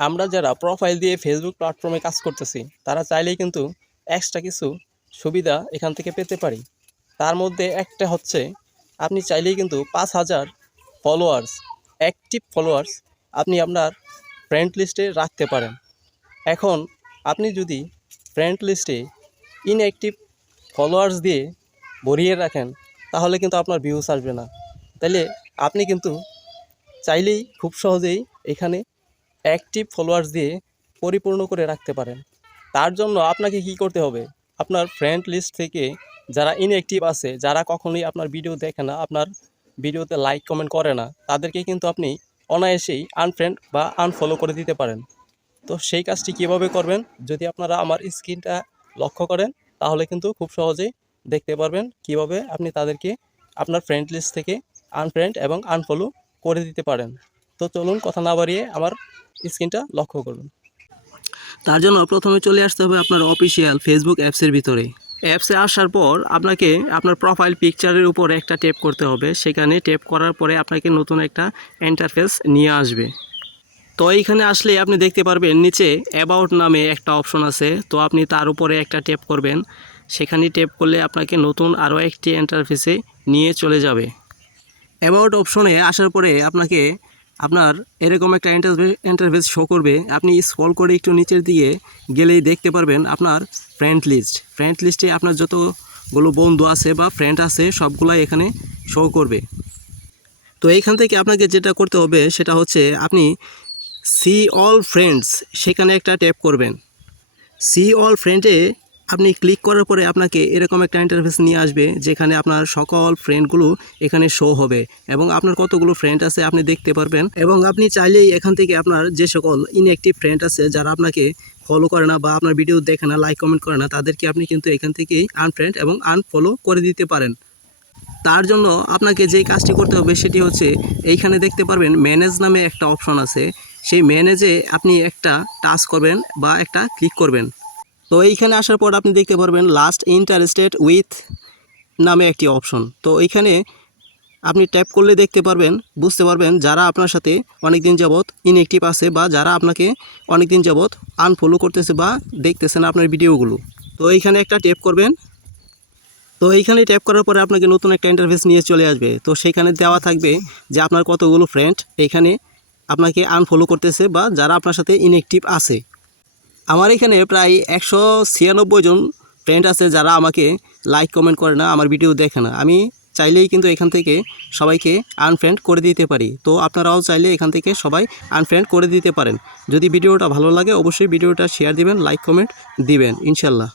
আমরা যারা প্রোফাইল দিয়ে ফেসবুক প্ল্যাটফর্মে কাজ করতেছি তারা চাইলেই কিন্তু এক্সট্রা কিছু সুবিধা এখান থেকে পেতে পারি। তার মধ্যে একটা হচ্ছে আপনি চাইলেই কিন্তু 5,000 ফলোয়ার্স, অ্যাক্টিভ ফলোয়ার্স আপনি আপনার ফ্রেন্ড লিস্টে রাখতে পারেন। এখন আপনি যদি ফ্রেন্ড লিস্টে ইনঅ্যাক্টিভ ফলোয়ার্স দিয়ে ভরিয়ে রাখেন তাহলে কিন্তু আপনার ভিউজ আসবে না। তাইলে আপনি কিন্তু চাইলেই খুব সহজেই এখানে অ্যাক্টিভ ফলোয়ার্স দিয়ে পরিপূর্ণ করে রাখতে পারেন। তার জন্য আপনাকে কি করতে হবে, আপনার ফ্রেন্ড লিস্ট থেকে যারা ইনঅ্যাক্টিভ আছে, যারা কখনোই আপনার ভিডিও দেখে না, আপনার ভিডিওতে লাইক কমেন্ট করে না, তাদেরকে কিন্তু আপনি অনায়াসেই আনফ্রেন্ড বা আনফলো করে দিতে পারেন। তো সেই কাজটি কিভাবে করবেন, যদি আপনারা আমার স্ক্রিনটা লক্ষ্য করেন তাহলে কিন্তু খুব সহজেই দেখতে পারবেন কিভাবে আপনি তাদেরকে আপনার ফ্রেন্ড লিস্ট থেকে আনফ্রেন্ড এবং আনফলো করে দিতে পারেন। তো চলুন কথা না বাড়িয়ে আমার স্ক্রিনটা লক্ষ্য করুন। তার জন্য প্রথমে চলে আসতে হবে আপনার অফিসিয়াল ফেসবুক অ্যাপসের ভিতরে। অ্যাপসে আসার পর আপনাকে আপনার প্রোফাইল পিকচারের উপর একটা ট্যাপ করতে হবে। সেখানে ট্যাপ করার পরে আপনাকে নতুন একটা ইন্টারফেস নিয়ে আসবে। তো এইখানে আসলে আপনি দেখতে পারবেন নিচে অ্যাবাউট নামে একটা অপশন আছে। তো আপনি তার উপরে একটা ট্যাপ করবেন। সেখানে ট্যাপ করলে আপনাকে নতুন আরও একটি ইন্টারফেসে নিয়ে চলে যাবে। অ্যাবাউট অপশনে আসার পরে আপনাকে আপনার এরকম একটা ইন্টারফেস শো করবে। আপনি স্ক্রল করে একটু নিচের দিকে গেলেই দেখতে পারবেন আপনার ফ্রেন্ড লিস্টে আপনার যতগুলো বন্ধু আছে বা ফ্রেন্ড আছে সবগুলাই এখানে শো করবে। তো এইখান থেকে আপনাকে যেটা করতে হবে সেটা হচ্ছে আপনি সি অল ফ্রেন্ডস সেখানে একটা ট্যাপ করবেন। সি অল ফ্রেন্ডে আপনি ক্লিক করার পরে আপনাকে এরকম একটা ইন্টারফেস নিয়ে আসবে, যেখানে আপনার সকল ফ্রেন্ডগুলো এখানে শো হবে এবং আপনার কতগুলো ফ্রেন্ড আছে আপনি দেখতে পারবেন। এবং আপনি চাইলেই এখান থেকে আপনার যে সকল ইনঅ্যাক্টিভ ফ্রেন্ড আছে, যারা আপনাকে ফলো করে না বা আপনার ভিডিও দেখে না, লাইক কমেন্ট করে না, তাদেরকে আপনি কিন্তু এখান থেকেই আনফ্রেন্ড এবং আনফলো করে দিতে পারেন। তার জন্য আপনাকে যেই কাজটি করতে হবে সেটি হচ্ছে এইখানে দেখতে পারবেন ম্যানেজ নামে একটা অপশন আছে। সেই ম্যানেজে আপনি একটা টাচ করবেন বা একটা ক্লিক করবেন। তো এইখানে আসার পর আপনি দেখতে পারবেন লাস্ট ইন্টারেস্টেড উইথ নামে একটি অপশন। তো এইখানে আপনি ট্যাপ করলে দেখতে পারবেন, বুঝতে পারবেন যারা আপনার সাথে অনেক দিন যাবৎ ইনঅ্যাক্টিভ আছে বা যারা আপনাকে অনেক দিন যাবৎ আনফলো করতেছে বা দেখতেছেন আপনার ভিডিওগুলো। তো এইখানে একটা ট্যাপ করবেন। তো এইখানে ট্যাপ করার পরে আপনাকে নতুন একটা ইন্টারফেস নিয়ে চলে আসবে। তো সেখানে দেওয়া থাকবে যে আপনার কতগুলো ফ্রেন্ড এইখানে আপনাকে আনফলো করতেছে বা যারা আপনার সাথে ইনঅ্যাক্টিভ আছে। আমার এখানে প্রায় 196 জন ফ্রেন্ড আছে যারা আমাকে লাইক কমেন্ট করে না, আমার ভিডিও দেখে না। আমি চাইলেই কিন্তু এখান থেকে সবাইকে আনফ্রেন্ড করে দিতে পারি। তো আপনারাও চাইলে এখান থেকে সবাই আনফ্রেন্ড করে দিতে পারেন। যদি ভিডিওটা ভালো লাগে অবশ্যই ভিডিওটা শেয়ার দিবেন, লাইক কমেন্ট দিবেন ইনশাল্লাহ।